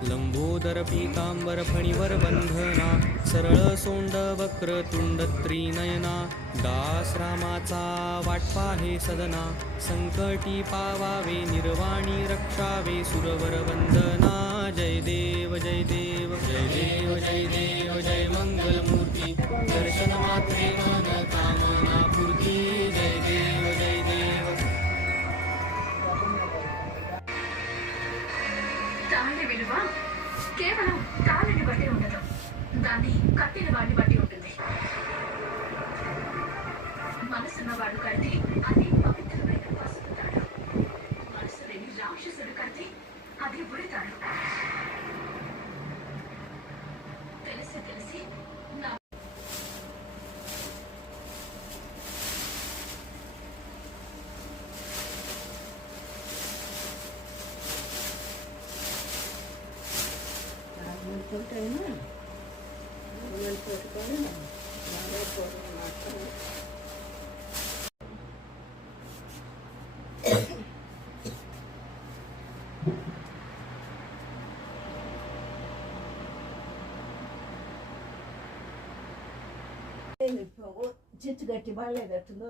लंबोदर पीतांबर फणीवर बंधना, सरळ सोंड वक्रतुंड त्रिनयना, दास रामाचा वाटपा हे सदना, संकटी पावावे निर्वाणी रक्षावे सुरवर वंदना. जय देव जय देव जय देव जय देव जय मंगलमूर्ती, दर्शन मात्रे मन कामना पूर्ती. जय देव जय देव. తాళి విలువ కేవలం తాళిని బట్టి ఉండదు, దాన్ని కట్టిన వాడిని బట్టి ఉంటుంది. మనసున్నవాడు కడితే అది పవిత్రమైన పసుపుతాడు, మనసు లేని రాక్షసుడు కడితే అది ఉడతాడు. తెలిసి తెలిసి నా చిచ్చు గట్టి బాగాలేదట్టుందో